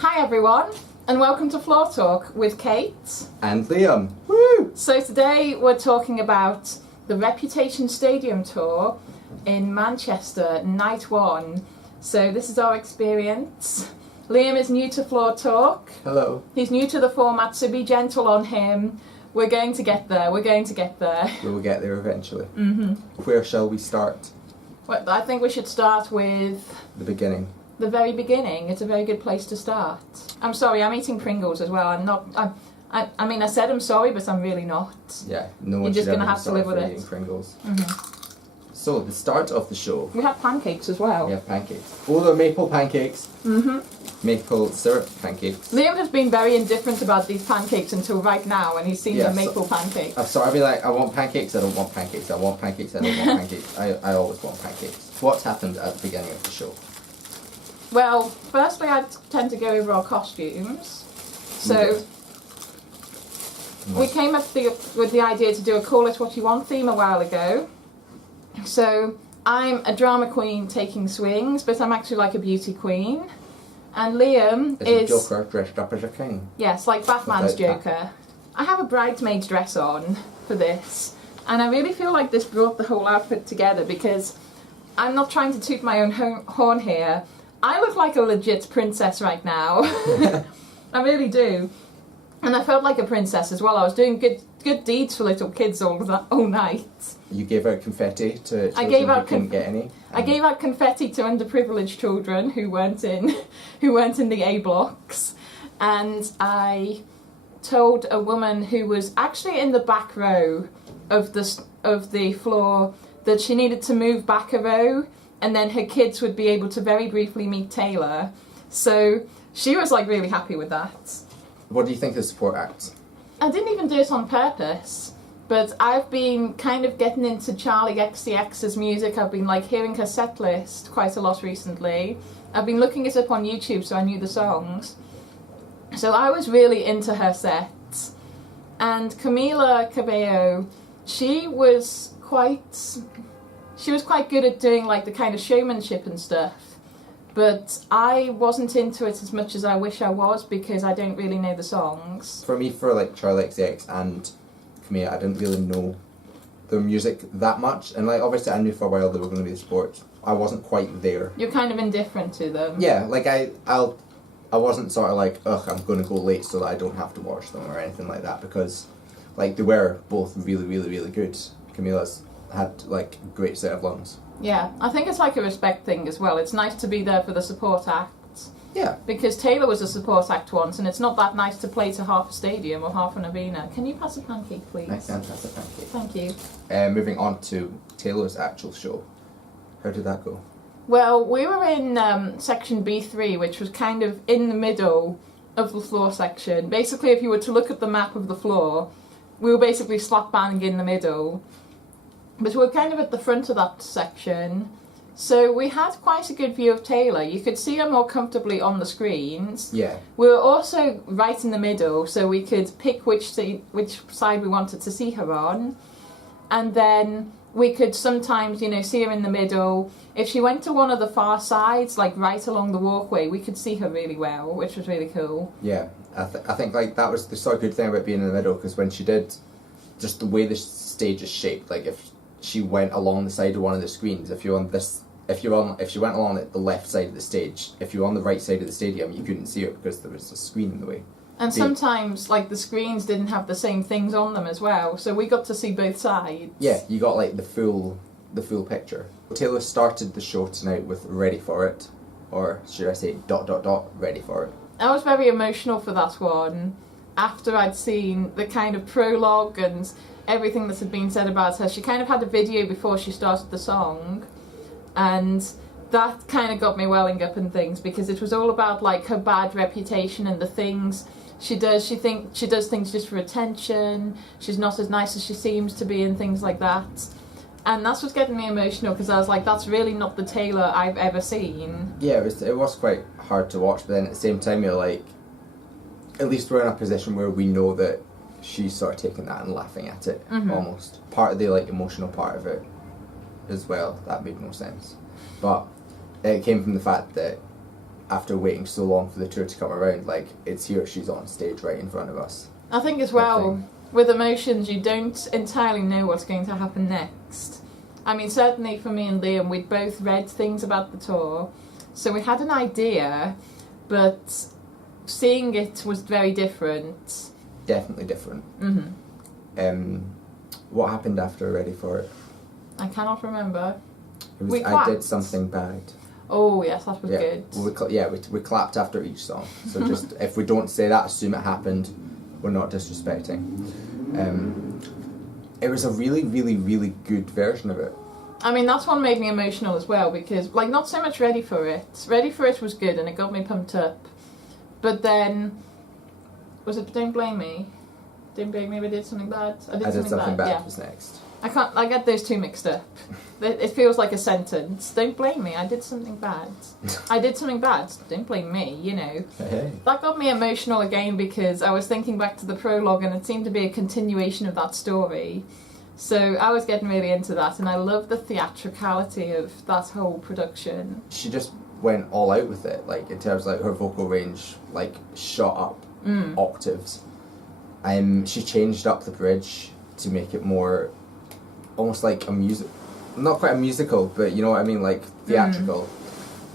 Hi everyone, and welcome to Floor Talk with Kate and Liam. Woo! So today we're talking about the Reputation Stadium tour in Manchester, night one. So this is our experience. Liam is new to Floor Talk. Hello. He's new to the format, so be gentle on him. We're going to get there, We will get there eventually. Mm-hmm. Where shall we start? Well, I think we should start with the beginning. The very beginning. It's a very good place to start. I'm sorry, I'm eating Pringles as well. I mean, I said I'm sorry, but I'm really not. Yeah, no one You're just should going to ever have to live with eating it. Pringles. Mm-hmm. So, the start of the show. We have pancakes as well. We have pancakes. Oh, they're maple pancakes. Mm-hmm. Maple syrup pancakes. Liam has been very indifferent about these pancakes until right now, and he's seen the maple pancakes. I'm sorry, I'd be like, I want pancakes, I don't want pancakes, I want pancakes, I don't want pancakes. I always want pancakes. What's happened at the beginning of the show? Well, firstly, I tend to go over our costumes. So, we came up with the idea to do a Call It What You Want theme a while ago. So, I'm a drama queen taking swings, but I'm actually like a beauty queen. And Liam is... a Joker dressed up as a king. Yes, like Batman's Joker. I have a bridesmaid's dress on for this. And I really feel like this brought the whole outfit together because I'm not trying to toot my own horn here. I look like a legit princess right now. I really do. And I felt like a princess as well. I was doing good deeds for little kids all night. You gave out confetti to children who couldn't get any? I gave out confetti to underprivileged children who weren't in the A blocks. And I told a woman who was actually in the back row of the floor that she needed to move back a row, and then her kids would be able to very briefly meet Taylor. So she was like really happy with that. What do you think of the support act? I didn't even do it on purpose, but I've been kind of getting into Charlie XCX's music. I've been like hearing her set list quite a lot recently. I've been looking it up on YouTube so I knew the songs. So I was really into her set. And Camila Cabello, she was quite good at doing like the kind of showmanship and stuff, but I wasn't into it as much as I wish I was because I don't really know the songs. For me, for like Charli XCX and Camila, I didn't really know their music that much, and like obviously I knew for a while they were going to be the sport. I wasn't quite there. You're kind of indifferent to them. Yeah, like I wasn't sort of like, ugh, I'm going to go late so that I don't have to watch them or anything like that, because like they were both really, really, really good. Camila's had like a great set of lungs. Yeah, I think it's like a respect thing as well. It's nice to be there for the support acts. Yeah. Because Taylor was a support act once, and it's not that nice to play to half a stadium or half an arena. Can you pass a pancake, please? I can pass a pancake. Thank you. Moving on to Taylor's actual show. How did that go? Well, we were in section B3, which was kind of in the middle of the floor section. Basically, if you were to look at the map of the floor, we were basically slap bang in the middle. But we're kind of at the front of that section, so we had quite a good view of Taylor. You could see her more comfortably on the screens. Yeah. We were also right in the middle, so we could pick which side we wanted to see her on. And then we could sometimes, see her in the middle. If she went to one of the far sides, like right along the walkway, we could see her really well, which was really cool. Yeah, I think like that was the sort of good thing about being in the middle, because when she did, just the way the stage is shaped, like if she went along the side of one of the screens, if she went along the left side of the stage, if you were on the right side of the stadium, you couldn't see her because there was a screen in the way. And sometimes, like, the screens didn't have the same things on them as well, so we got to see both sides. Yeah, you got like the full picture. Taylor started the show tonight with "Ready for It," or should I say ... ready for it. I was very emotional for that one after I'd seen the kind of prologue and everything that had been said about her. She kind of had a video before she started the song, and that kind of got me welling up and things, because it was all about like her bad reputation and the things she does. She does things just for attention. She's not as nice as she seems to be and things like that. And that's what's getting me emotional, because I was like, that's really not the Taylor I've ever seen. Yeah, it was quite hard to watch, but then at the same time you're like, at least we're in a position where we know that she's sort of taking that and laughing at it, almost. Part of the like emotional part of it as well, that made no sense. But it came from the fact that after waiting so long for the tour to come around, like, it's here, she's on stage right in front of us. I think as well, with emotions, you don't entirely know what's going to happen next. I mean, certainly for me and Liam, we'd both read things about the tour, so we had an idea, but seeing it was very different. Definitely different. Mm-hmm. What happened after Ready for It? I cannot remember. It was We I clapped. Did Something Bad. Oh, yes, that was good. We clapped after each song. So just, if we don't say that, assume it happened. We're not disrespecting. It was a really, really, really good version of it. I mean, that's what made me emotional as well, because, like, not so much Ready for It. Ready for It was good and it got me pumped up. But then, was it Don't Blame Me? Don't Blame Me, I Did Something Bad? I Did Something Bad yeah. was next. I get those two mixed up. It feels like a sentence. Don't blame me, I did something bad. I did something bad, don't blame me, you know. Hey. That got me emotional again because I was thinking back to the prologue and it seemed to be a continuation of that story. So I was getting really into that and I love the theatricality of that whole production. She just went all out with it, like, in terms of, like, her vocal range, like, shot up octaves. She changed up the bridge to make it more almost like a not quite a musical, but you know what I mean, like theatrical.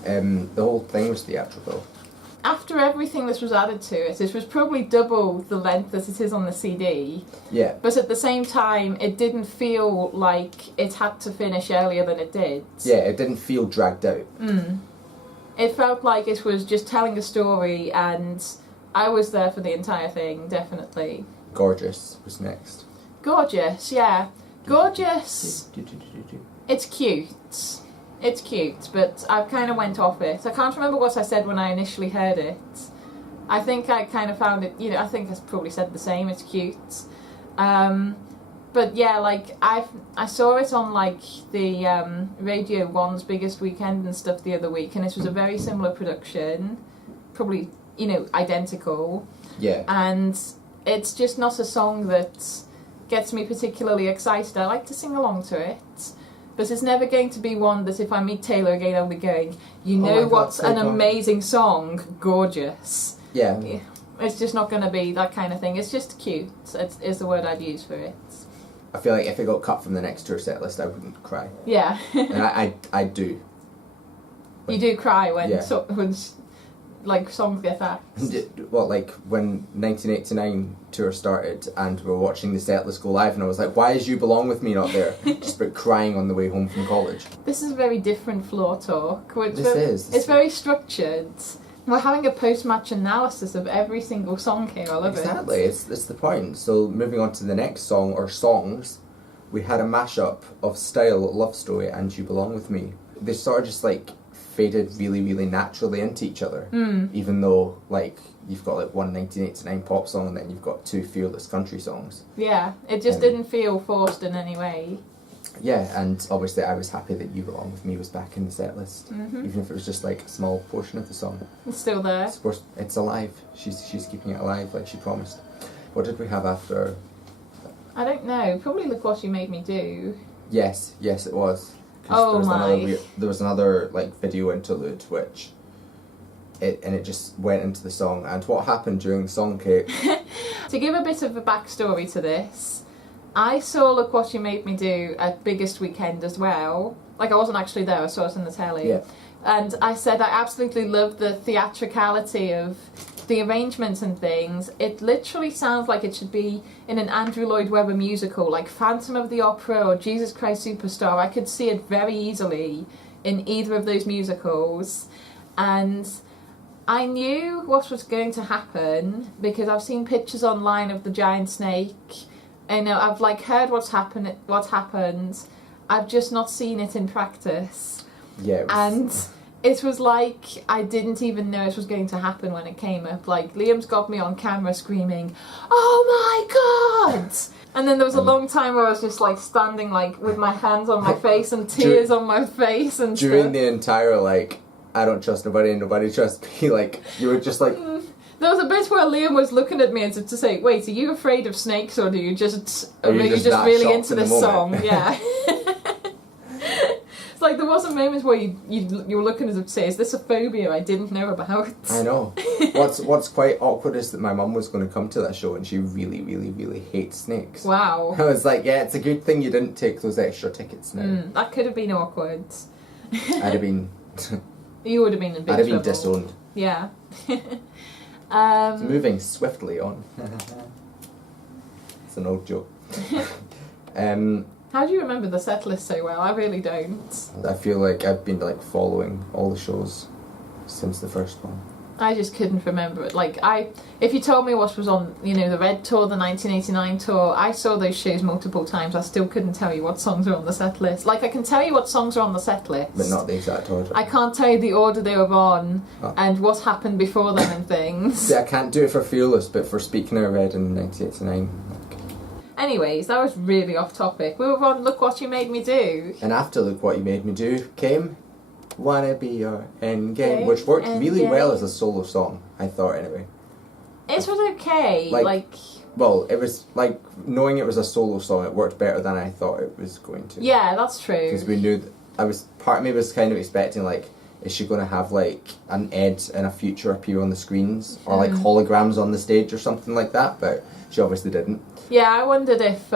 The whole thing was theatrical. After everything that was added to it, it was probably double the length that it is on the CD. Yeah. But at the same time, it didn't feel like it had to finish earlier than it did. Yeah, it didn't feel dragged out. It felt like it was just telling a story, and I was there for the entire thing, definitely. Gorgeous was next. Gorgeous, yeah. Gorgeous. It's cute. It's cute, but I kind of went off it. I can't remember what I said when I initially heard it. I think I kind of found it, you know, I think I probably said the same, it's cute. But yeah, like, I saw it on, like, the Radio 1's Biggest Weekend and stuff the other week, and it was a very similar production. Probably, you know, identical. Yeah. And it's just not a song that gets me particularly excited. I like to sing along to it, but it's never going to be one that if I meet Taylor again I'll be going, you know what's an amazing song? Gorgeous. Yeah. It's just not going to be that kind of thing. It's just cute, is the word I'd use for it. I feel like if it got cut from the next tour set list I wouldn't cry. Yeah. And I do. You do cry when like songs get axed. Well, like when 1989 tour started and we were watching the set list go live and I was like, why is You Belong With Me not there? Just about crying on the way home from college. This is a very different floor talk. It's very structured. We're having a post-match analysis of every single song here. I love it. Exactly, it's the point. So moving on to the next song, or songs, we had a mashup of Style, Love Story and You Belong With Me. They sort of just like faded really, really naturally into each other. Even though, like, you've got like one 1989 pop song and then you've got two fearless country songs. Yeah, it just didn't feel forced in any way. Yeah, and obviously I was happy that You Belong With Me was back in the set list. Even if it was just like a small portion of the song. It's still there. It's alive. She's keeping it alive like she promised. What did we have after? I don't know. Probably Look What You Made Me Do. Yes, it was. There was another like video interlude which it just went into the song. And what happened during the song, Kate? To give a bit of a backstory to this, I saw Look What You Made Me Do at Biggest Weekend as well. Like, I wasn't actually there, I saw it on the telly. Yeah. And I said I absolutely love the theatricality of the arrangements and things. It literally sounds like it should be in an Andrew Lloyd Webber musical, like Phantom of the Opera or Jesus Christ Superstar. I could see it very easily in either of those musicals. And I knew what was going to happen because I've seen pictures online of the giant snake. And I've like heard what's happened. I've just not seen it in practice. Yeah. It was like I didn't even know it was going to happen when it came up. Like, Liam's got me on camera screaming, "Oh my god!" And then there was a long time where I was just like standing like with my hands on my face and tears on my face and during stuff. the entire like I don't trust nobody and nobody trusts me, like you were just like there was a bit where Liam was looking at me as if to say, "Wait, are you afraid of snakes or are you just really into this song?" Yeah. It's like there wasn't moments where you were looking as if to say, is this a phobia I didn't know about? I know. What's quite awkward is that my mum was going to come to that show and she really, really, really hates snakes. Wow. I was like, yeah, it's a good thing you didn't take those extra tickets now. That could have been awkward. I'd have been... You would have been in big trouble. I'd have been disowned. Yeah. So moving swiftly on. It's an old joke. How do you remember the set list so well? I really don't. I feel like I've been like following all the shows since the first one. I just couldn't remember it. Like if you told me what was on, you know, the Red Tour, the 1989 tour, I saw those shows multiple times. I still couldn't tell you what songs are on the set list. Like I can tell you what songs are on the set list, but not the exact order. I can't tell you the order they were on and what happened before them and things. See, I can't do it for Fearless, but for Speaking Out Red in 1989. Anyways, that was really off topic. We were on Look What You Made Me Do. And after Look What You Made Me Do came Wanna Be Your Endgame, which worked really well as a solo song, I thought anyway. It was okay. Well, it was like, knowing it was a solo song, it worked better than I thought it was going to. Yeah, that's true. Because we knew, part of me was kind of expecting like, is she going to have like an Ed in a future appear on the screens? Or like holograms on the stage or something like that, but she obviously didn't. Yeah, I wondered if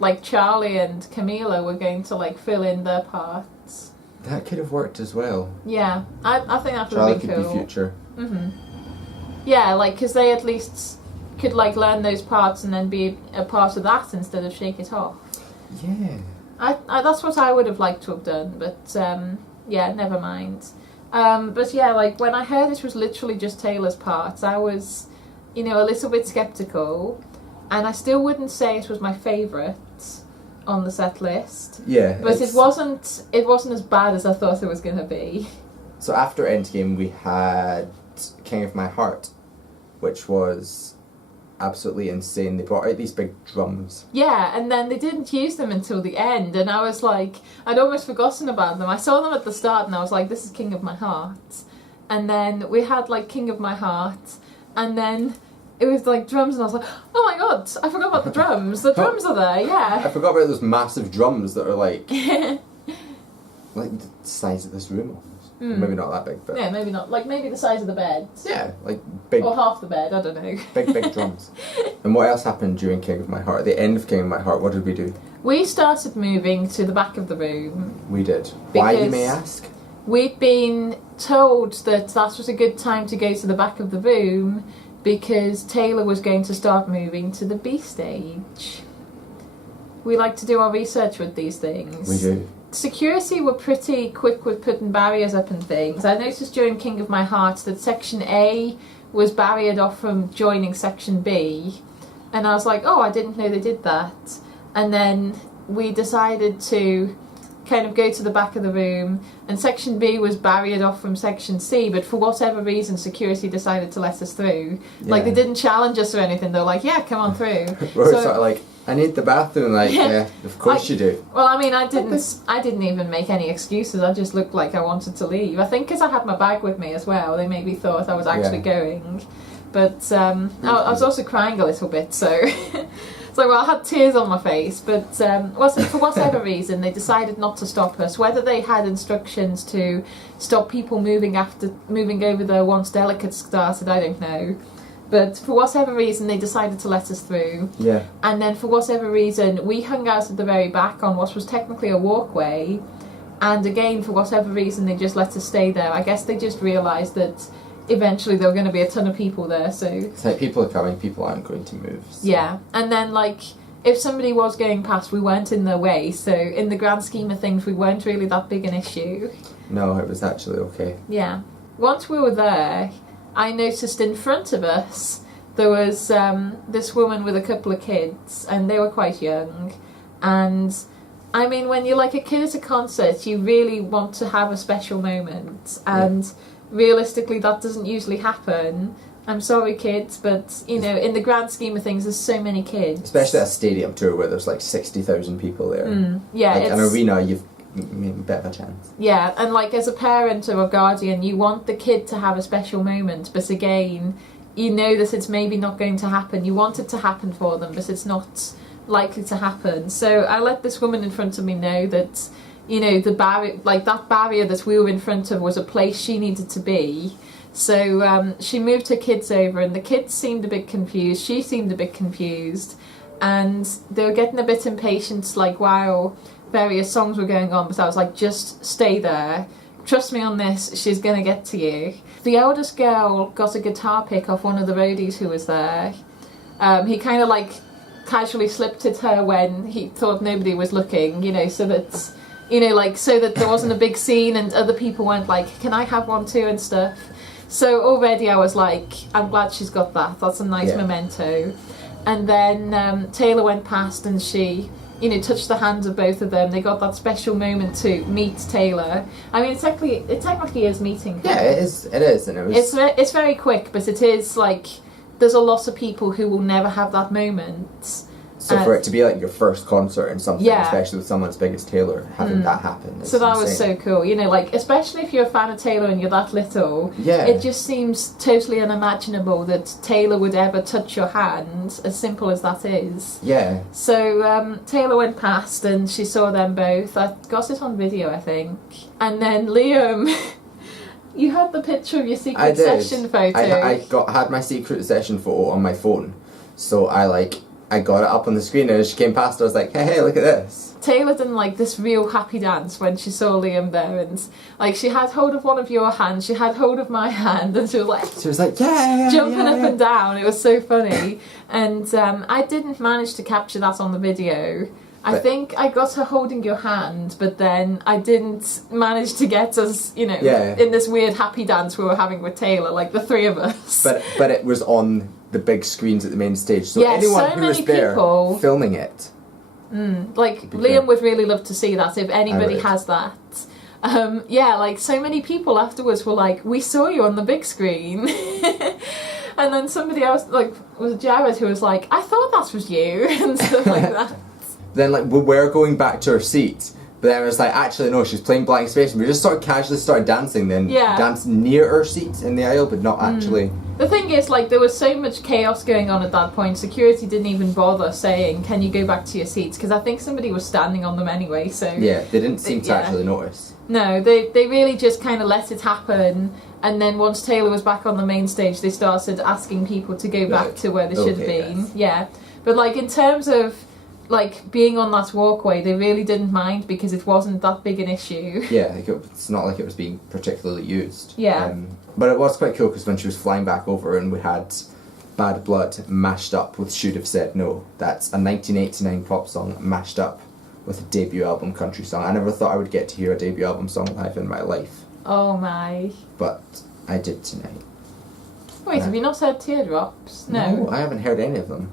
like Charlie and Camila were going to like fill in their parts. That could have worked as well. Yeah, I think that would Charlie be cool. could be future. Yeah, like, because they at least could like learn those parts and then be a part of that instead of Shake It Off. Yeah. I that's what I would have liked to have done, but yeah, never mind. But yeah, like when I heard it was literally just Taylor's parts, I was, you know, a little bit sceptical, and I still wouldn't say it was my favourite on the set list. Yeah. But it wasn't as bad as I thought it was going to be. So after Endgame we had King of My Heart, which was absolutely insane. They brought out these big drums. Yeah, and then they didn't use them until the end, and I was like, I'd almost forgotten about them. I saw them at the start and I was like, this is King of My Heart. And then we had like King of My Heart, and then it was like drums, and I was like, oh my god, I forgot about the drums. The drums are there, yeah. I forgot about those massive drums that are like like the size of this room almost. Maybe not that big, but yeah, maybe not. Like maybe the size of the bed. Yeah, like big, or half the bed. I don't know. big drums. And what else happened during King of My Heart? At the end of King of My Heart, what did we do? We started moving to the back of the room. We did. Why, you may ask? We'd been told that was a good time to go to the back of the room because Taylor was going to start moving to the B stage. We like to do our research with these things. We do. Security were pretty quick with putting barriers up and things. I noticed during King of My Heart that Section A was barriered off from joining Section B, and I was like, oh, I didn't know they did that. And then we decided to kind of go to the back of the room, and Section B was barriered off from Section C, but for whatever reason security decided to let us through. Yeah. Like they didn't challenge us or anything, they were like, yeah, come on through. We're sort of like, I need the bathroom, like, yeah, of course you do. Well, I mean, I didn't even make any excuses, I just looked like I wanted to leave. I think because I had my bag with me as well, they maybe thought I was actually going. But I was also crying a little bit, so... So, well, I had tears on my face, but for whatever reason, they decided not to stop us. Whether they had instructions to stop people moving over there once Delicate started, I don't know. But for whatever reason, they decided to let us through. Yeah. And then for whatever reason, we hung out at the very back on what was technically a walkway. And again, for whatever reason, they just let us stay there. I guess they just realised that eventually there were going to be a ton of people there, so... It's like, people are coming, people aren't going to move. So. Yeah, and then, like, if somebody was going past, we weren't in their way, so in the grand scheme of things, we weren't really that big an issue. No, it was actually okay. Yeah. Once we were there, I noticed in front of us there was this woman with a couple of kids, and they were quite young, and... I mean, when you're like a kid at a concert, you really want to have a special moment, and... Yeah. Realistically, that doesn't usually happen. I'm sorry, kids, but, you know, in the grand scheme of things, there's so many kids. Especially at a stadium tour where there's like 60,000 people there. Yeah, like an arena, you've a bit of a chance. Yeah, and like as a parent or a guardian, you want the kid to have a special moment, but again, you know that it's maybe not going to happen. You want it to happen for them, but it's not likely to happen. So I let this woman in front of me know that you know, the barrier, like that barrier that we were in front of was a place she needed to be. So she moved her kids over, and the kids seemed a bit confused. She seemed a bit confused, and they were getting a bit impatient, like, while various songs were going on. But I was like, just stay there. Trust me on this, she's going to get to you. The eldest girl got a guitar pick off one of the roadies who was there. He kind of, like, casually slipped it her when he thought nobody was looking, you know, so that, you know, like, so that there wasn't a big scene and other people weren't like, can I have one too and stuff. So already I was like, I'm glad she's got that. That's a nice memento. And then Taylor went past and she, you know, touched the hands of both of them. They got that special moment to meet Taylor. I mean, it technically is meeting her. Yeah, it is, and it was... It's very quick, but it is, like, there's a lot of people who will never have that moment. So for it to be like your first concert and something, especially with someone as big as Taylor, having that happen. So that was so cool. You know, like, especially if you're a fan of Taylor and you're that little, it just seems totally unimaginable that Taylor would ever touch your hand, as simple as that is. Yeah. So Taylor went past and she saw them both. I got it on video, I think. And then Liam... You had the picture of your secret session photo. I had my secret session photo on my phone, so I got it up on the screen, and as she came past, I was like, hey, look at this. Taylor done, like, this real happy dance when she saw Liam there, and, like, she had hold of one of your hands, she had hold of my hand, and she was like, jumping up and down. It was so funny. And I didn't manage to capture that on the video. I think I got her holding your hand, but then I didn't manage to get us, you know, in this weird happy dance we were having with Taylor, like the three of us. But it was on the big screens at the main stage, so anyone who was there filming it. Like, Liam would really love to see that if anybody has that. Like, so many people afterwards were like, we saw you on the big screen. And then somebody else, like, was Jared, who was like, I thought that was you, and stuff like that. Then, like, we were going back to her seat, but then it was like, actually, no, she's playing Blank Space, and we just sort of casually started dancing, then danced near her seat in the aisle, but not actually. The thing is, like, there was so much chaos going on at that point, security didn't even bother saying, can you go back to your seats, because I think somebody was standing on them anyway, so... Yeah, they didn't seem to actually notice. No, they really just kind of let it happen, and then once Taylor was back on the main stage, they started asking people to go back to where they should have been. Yes. Yeah, but, like, in terms of... like, being on that walkway, they really didn't mind because it wasn't that big an issue. Yeah, it's not like it was being particularly used. Yeah. But it was quite cool because when she was flying back over and we had Bad Blood mashed up with Should Have Said No. That's a 1989 pop song mashed up with a debut album country song. I never thought I would get to hear a debut album song live in my life. Oh my. But I did tonight. Wait, have you not heard Teardrops? No, I haven't heard any of them.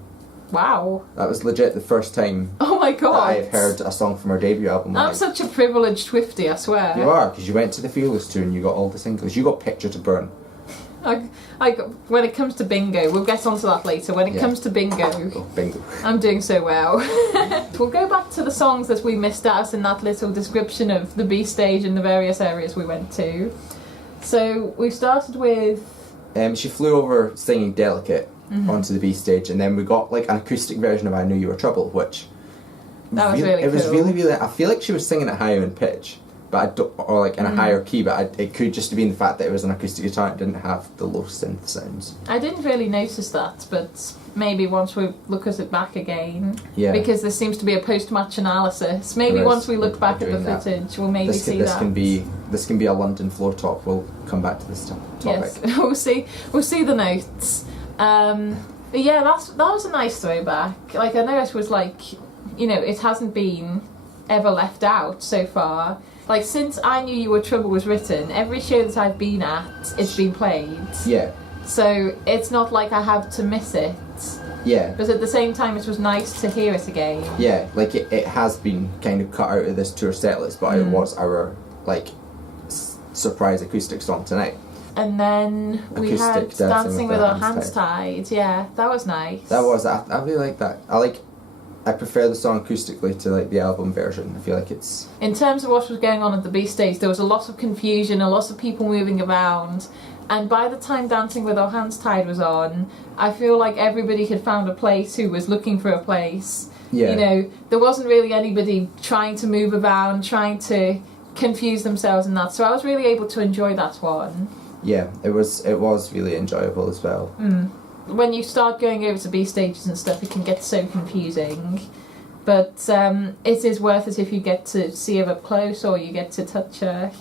Wow. That was legit the first time oh my God. that I've heard a song from her debut album. I'm such a privileged Swiftie, I swear. You are, because you went to the Fearless tour and you got all the singles. You got Picture to Burn. When it comes to bingo, we'll get onto that later. When it comes to bingo, I'm doing so well. We'll go back to the songs that we missed out in that little description of the B stage and the various areas we went to. So we started with... she flew over singing Delicate onto the B stage, and then we got like an acoustic version of I Knew You Were Trouble, which... That was really cool. It was really... I feel like she was singing it higher in pitch. But or like in a higher key, but it could just have been the fact that it was an acoustic guitar and didn't have the low synth sounds. I didn't really notice that, but maybe once we look at it back again, because there seems to be a post-match analysis. Maybe once we look back at the footage, we'll maybe see that. This can be a London floor talk. We'll come back to this topic. Yes, we'll see the notes. But yeah, that was a nice throwback. Like, I know it was like, you know, it hasn't been ever left out so far. Like, since I Knew You Were Trouble was written, every show that I've been at, it's been played. Yeah. So it's not like I have to miss it. Yeah. But at the same time, it was nice to hear it again. Yeah, like it has been kind of cut out of this tour setlist, but it was our, like, surprise acoustic song tonight. And then we had Dancing with Our Hands Tied. Yeah, that was nice. I really like that. I prefer the song acoustically to like the album version. I feel like it's... In terms of what was going on at the B stage, there was a lot of confusion, a lot of people moving around, and by the time Dancing with Our Hands Tied was on, I feel like everybody had found a place who was looking for a place. Yeah. You know, there wasn't really anybody trying to move around, trying to confuse themselves and that. So I was really able to enjoy that one. Yeah, it was really enjoyable as well. When you start going over to B stages and stuff, it can get so confusing. But it is worth it if you get to see her up close or you get to touch her.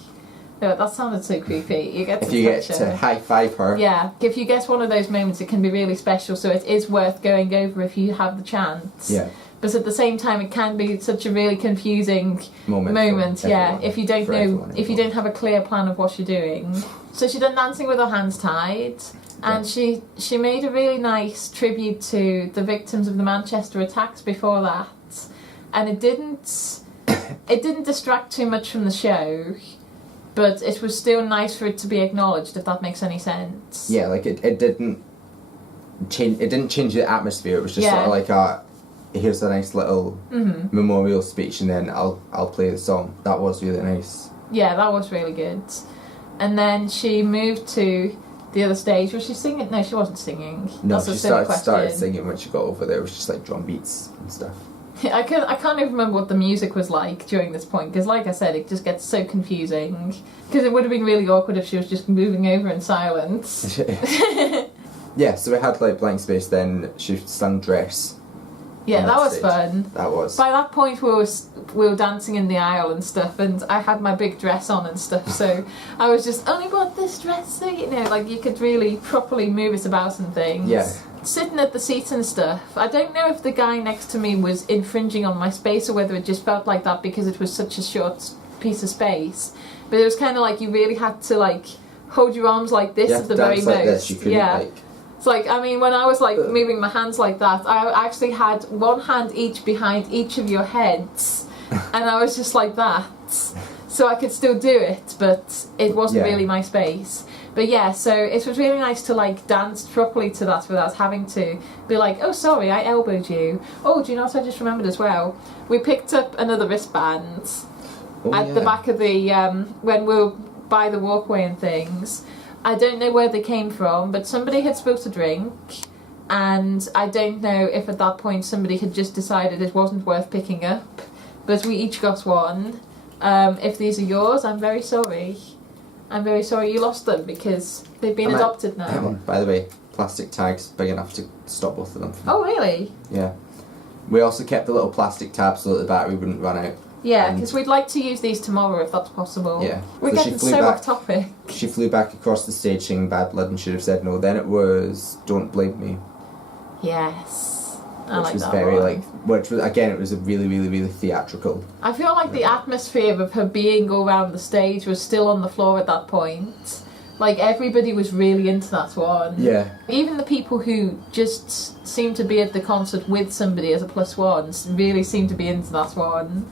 No, that sounded so creepy. You get to If you get touch her. to high five her. Yeah, if you get one of those moments, it can be really special. So it is worth going over if you have the chance. Yeah. But at the same time, it can be such a really confusing moment. Yeah, if you don't know, if you don't have a clear plan of what you're doing. So she done Dancing with Her Hands Tied, and she made a really nice tribute to the victims of the Manchester attacks before that, and it didn't distract too much from the show. But it was still nice for it to be acknowledged, if that makes any sense. Yeah, like it didn't change the atmosphere. It was just sort of like here's a nice little memorial speech, and then I'll play the song. That was really nice. Yeah, that was really good. And then she moved to the other stage. Was she singing? No, she wasn't singing. No, That's she started singing when she got over there. It was just like drum beats and stuff. I can't even remember what the music was like during this point, because like I said, it just gets so confusing. Because it would have been really awkward if she was just moving over in silence. Yeah, so we had like Blank Space, then she sung Dress. Yeah, that was fun. That was. By that point we were dancing in the aisle and stuff, and I had my big dress on and stuff, so I was just, only bought this dress, so you know, like you could really properly move it about and things. Yeah. Sitting at the seat and stuff, I don't know if the guy next to me was infringing on my space or whether it just felt like that because it was such a short piece of space, but it was kind of like you really had to like hold your arms like this at the very most. This. You couldn't, like... It's like, I mean, when I was like moving my hands like that, I actually had one hand each behind each of your heads, and I was just like that, so I could still do it, but it wasn't really my space. But yeah, so it was really nice to like dance properly to that without having to be like, oh sorry, I elbowed you. Oh, do you know what I just remembered as well? We picked up another wristband at the back of the, when we were by the walkway and things. I don't know where they came from, but somebody had spilt a drink, and I don't know if at that point somebody had just decided it wasn't worth picking up, but we each got one. If these are yours, I'm very sorry. I'm very sorry you lost them because they've been adopted now. By the way, plastic tags big enough to stop both of them. Oh really? Yeah. We also kept the little plastic tab so that the battery wouldn't run out. Yeah, because we'd like to use these tomorrow if that's possible. Yeah. We're getting so off topic. She flew back across the stage singing Bad Blood and Should Have Said No. Then it was Don't Blame Me. Yes. Which was very like, which was again, it was a really, really, really theatrical. I feel like the atmosphere of her being all around the stage was still on the floor at that point. Like everybody was really into that one. Yeah. Even the people who just seemed to be at the concert with somebody as a plus one really seemed to be into that one.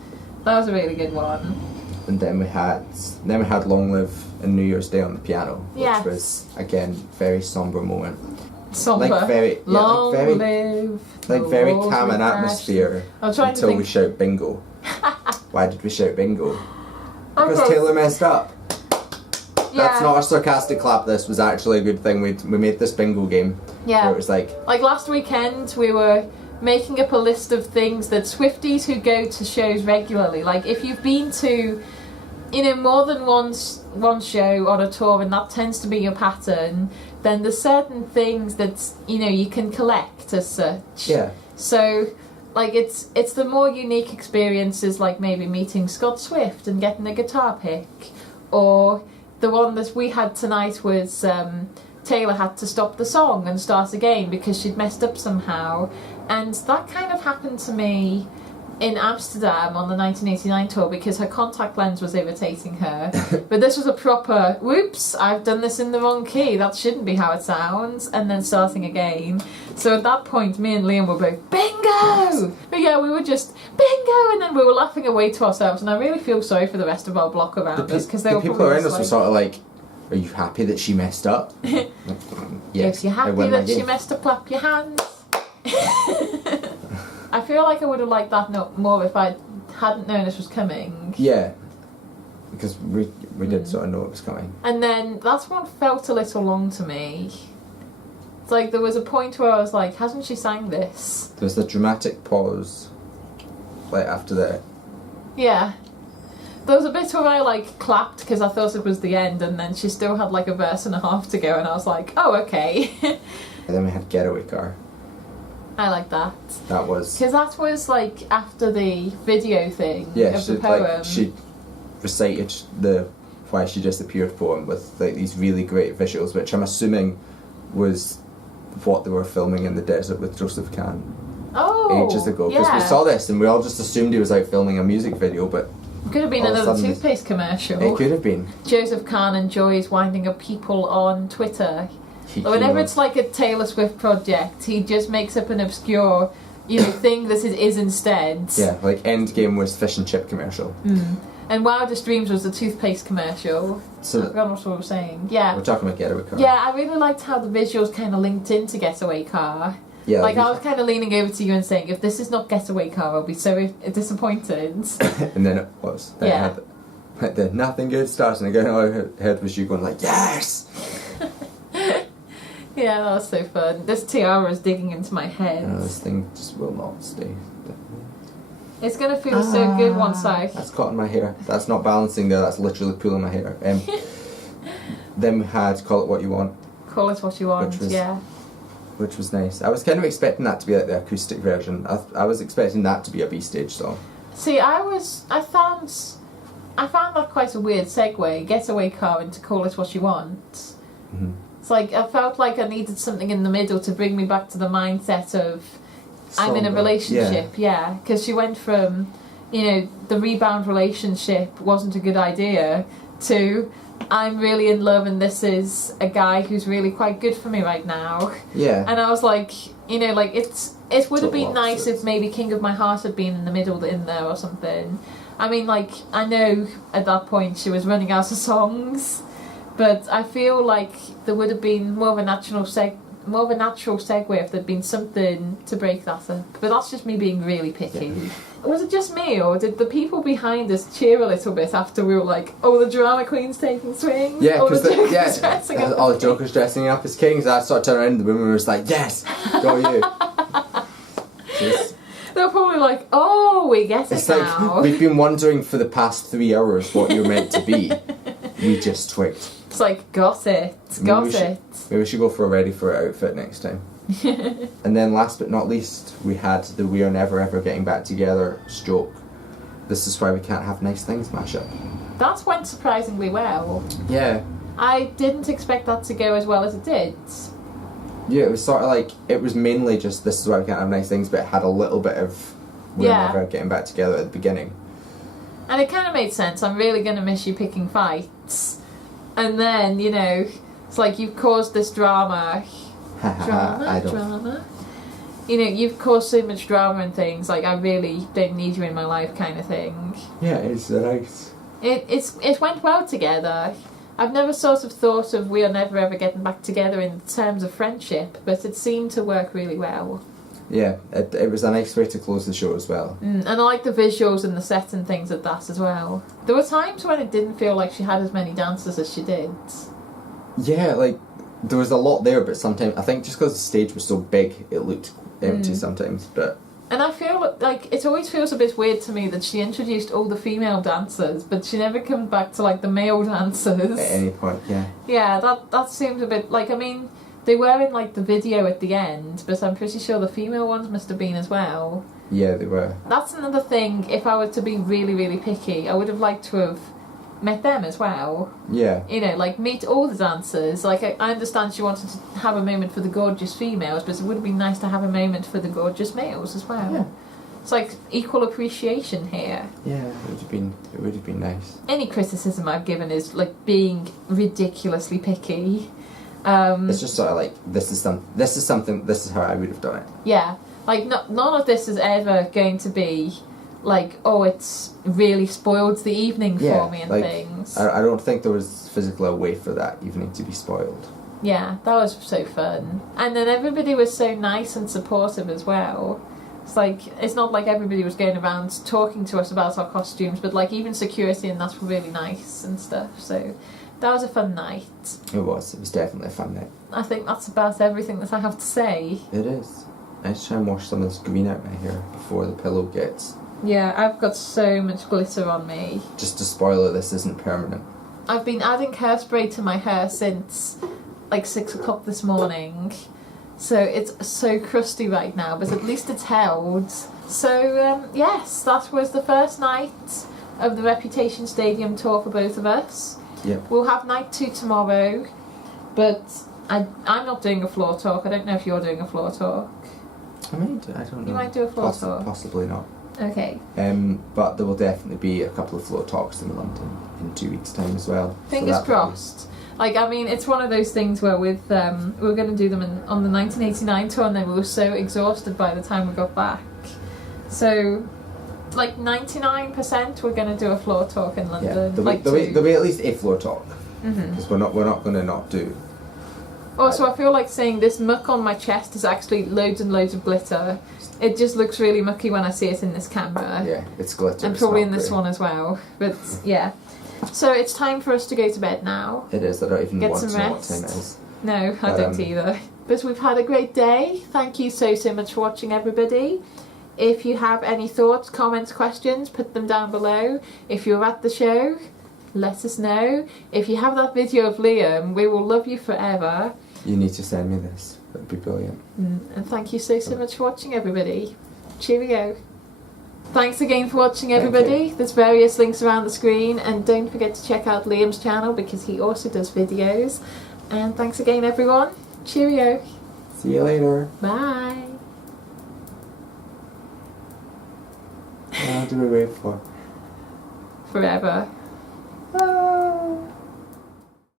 That was a really good one. And then we had Long Live and New Year's Day on the piano, which was again very somber moment. Somber. Like very Long live. Like very calm in atmosphere until we shout bingo. Why did we shout bingo? Because Taylor messed up. Yeah. That's not a sarcastic clap. This was actually a good thing. We made this bingo game. Yeah. Where it was like last weekend we were making up a list of things that Swifties who go to shows regularly, like if you've been to, you know, more than one show on a tour and that tends to be your pattern, then there's certain things that, you know, you can collect as such. Yeah. So like it's the more unique experiences, like maybe meeting Scott Swift and getting a guitar pick, or the one that we had tonight was Taylor had to stop the song and start again because she'd messed up somehow. And that kind of happened to me in Amsterdam on the 1989 tour because her contact lens was irritating her. But this was a proper, whoops, I've done this in the wrong key, that shouldn't be how it sounds, and then starting again. So at that point, me and Liam were both, bingo! But yeah, we were just, bingo! And then we were laughing away to ourselves, and I really feel sorry for the rest of our block around us because they were people around us were sort of like, are you happy that she messed up? Yes, if you're happy that she messed up, clap your hands. I feel like I would have liked that more if I hadn't known this was coming. Yeah, because we did sort of know it was coming. And then that one felt a little long to me. It's like there was a point where I was like, hasn't she sang this? There was a dramatic pause like after the. Yeah. There was a bit where I like clapped because I thought it was the end, and then she still had like a verse and a half to go, and I was like, oh, okay. And then we had Getaway Car. I like that. That was. Because that was like after the video thing Yeah, of the poem. she recited the Why She Disappeared poem with like these really great visuals, which I'm assuming was what they were filming in the desert with Joseph Kahn ages ago. Because we saw this and we all just assumed he was out filming a music video, but could have been another toothpaste commercial. It could have been. Joseph Kahn enjoys winding up people on Twitter. Whenever it's like a Taylor Swift project, he just makes up an obscure, thing that it is instead. Yeah, like Endgame was fish and chip commercial. And Wildest Dreams was the toothpaste commercial. So I forgot what we were saying. Yeah. We're talking about Getaway Car. Yeah, I really liked how the visuals kind of linked into Getaway Car. Yeah, like I was kind of leaning over to you and saying, if this is not Getaway Car, I'll be so disappointed. And then it was. Then yeah. It had the nothing good starts, and again, all I heard was you going like, yes! Yeah, that was so fun. This tiara is digging into my head. This thing just will not stay. It's going to feel so good once I... That's caught in my hair. That's not balancing there, that's literally pulling my hair. Then we had Call It What You Want. Call It What You Want, Which was nice. I was kind of expecting that to be like the acoustic version. I was expecting that to be a B-stage song. See, I found that quite a weird segue, Getaway Car into Call It What You Want. Mm-hmm. It's like, I felt like I needed something in the middle to bring me back to the mindset of I'm in a relationship, because she went from, the rebound relationship wasn't a good idea to I'm really in love and this is a guy who's really quite good for me right now. Yeah. And I was like, it would have been nice if maybe King of My Heart had been in the middle in there or something. I mean, like, I know at that point she was running out of songs, but I feel like there would have been more of a natural segue if there'd been something to break that up. But that's just me being really picky. Yeah. Was it just me, or did the people behind us cheer a little bit after we were like, oh, the drama queen's taking swings? Yeah, because the Joker's dressing up as kings. I sort of turned around and the women was like, yes, go you. They were probably like, oh, we get it now. Like, we've been wondering for the past 3 hours what you're meant to be. We just twigged. It's like, got it. Maybe we should go for a ready for it outfit next time. And then last but not least, we had the We Are Never Ever Getting Back Together stroke This Is Why We Can't Have Nice Things mashup. That went surprisingly well. Yeah. I didn't expect that to go as well as it did. Yeah, it was sort of like, it was mainly just This Is Why We Can't Have Nice Things, but it had a little bit of We're Never Getting Back Together at the beginning. And it kind of made sense. I'm really going to miss you picking fights. And then, it's like you've caused this drama. Drama. You've caused so much drama and things. Like, I really don't need you in my life, kind of thing. Yeah, it's nice. It went well together. I've never sort of thought of We Are Never Ever Getting Back Together in terms of friendship, but it seemed to work really well. Yeah, it was a nice way to close the show as well. And I like the visuals and the set and things at that as well. There were times when it didn't feel like she had as many dancers as she did. Yeah, like, there was a lot there, but sometimes, I think just because the stage was so big, it looked empty sometimes, but... And I feel like, it always feels a bit weird to me that she introduced all the female dancers, but she never comes back to, like, the male dancers. At any point, yeah. Yeah, that seems a bit, like, I mean... They were in, like, the video at the end, but I'm pretty sure the female ones must have been as well. Yeah, they were. That's another thing, if I were to be really, really picky, I would have liked to have met them as well. Yeah. Like, meet all the dancers. Like, I understand she wanted to have a moment for the gorgeous females, but it would have been nice to have a moment for the gorgeous males as well. Yeah. It's like equal appreciation here. Yeah, it would have been nice. Any criticism I've given is, like, being ridiculously picky. It's just sort of like, this is how I would have done it. Yeah, like none of this is ever going to be like, oh, it's really spoiled the evening for me and like, things. I don't think there was physically a way for that evening to be spoiled. Yeah, that was so fun. And then everybody was so nice and supportive as well. It's like, it's not like everybody was going around talking to us about our costumes, but like even security and that were really nice and stuff, so... That was a fun night. It was definitely a fun night. I think that's about everything that I have to say. It is. I just try and wash some of this green out my hair before the pillow gets Yeah, I've got so much glitter on me. Just a spoiler, this isn't permanent. I've been adding hairspray to my hair since like 6 o'clock this morning. So it's so crusty right now, but at least it's held. So yes, that was the first night of the Reputation Stadium tour for both of us. Yep. We'll have night 2 tomorrow, but I'm not doing a floor talk. I don't know if you're doing a floor talk. I don't know. You might do a floor talk? Possibly not. Okay. But there will definitely be a couple of floor talks in London in 2 weeks' time as well. Fingers crossed. Like, I mean, it's one of those things where with we were going to do them on the 1989 tour, and then we were so exhausted by the time we got back. So, like 99% we're going to do a floor talk in London. Yeah, there'll be at least a floor talk, because we're not going to not do. Also, I feel like saying this muck on my chest is actually loads and loads of glitter. It just looks really mucky when I see it in this camera. Yeah, it's glitter. And probably in this one as well. But yeah. So it's time for us to go to bed now. It is. I don't even Get want some to know what rest. time it is. No, I don't either. But we've had a great day. Thank you so much for watching, everybody. If you have any thoughts, comments, questions, put them down below. If you're at the show, let us know. If you have that video of Liam, we will love you forever. You need to send me this. That would be brilliant. And thank you so much for watching, everybody. Cheerio. Thanks again for watching, everybody. There's various links around the screen, and don't forget to check out Liam's channel because he also does videos. And thanks again, everyone. Cheerio. See you later. Bye. What do we wait for? Forever.